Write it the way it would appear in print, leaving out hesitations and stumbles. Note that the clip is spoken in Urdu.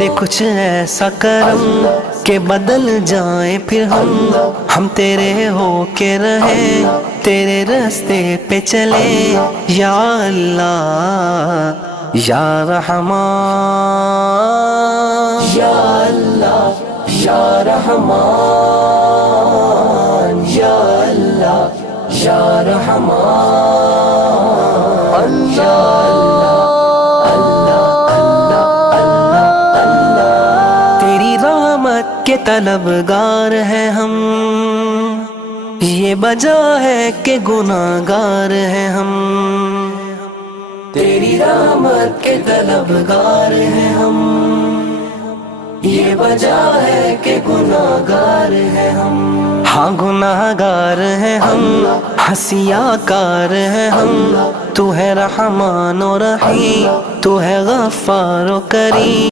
دے کچھ ایسا کرم کہ بدل جائیں پھر ہم تیرے ہو کے رہیں، تیرے راستے پہ چلیں یا اللہ یا رحمان، یا اللہ یا رحمان، یا اللہ یا رحمان، یا تیری رحمت کے طلبگار ہیں ہم، یہ وجہ ہے کہ گناہگار ہیں ہم، تیری رحمت کے طلبگار ہیں ہم، یہ وجہ ہے کہ گناہگار ہیں ہم، ہاں گناہگار ہیں ہم، حسیاء کار ہیں ہم، تو ہے رحمان و رحیم، تو ہے غفار و کریم۔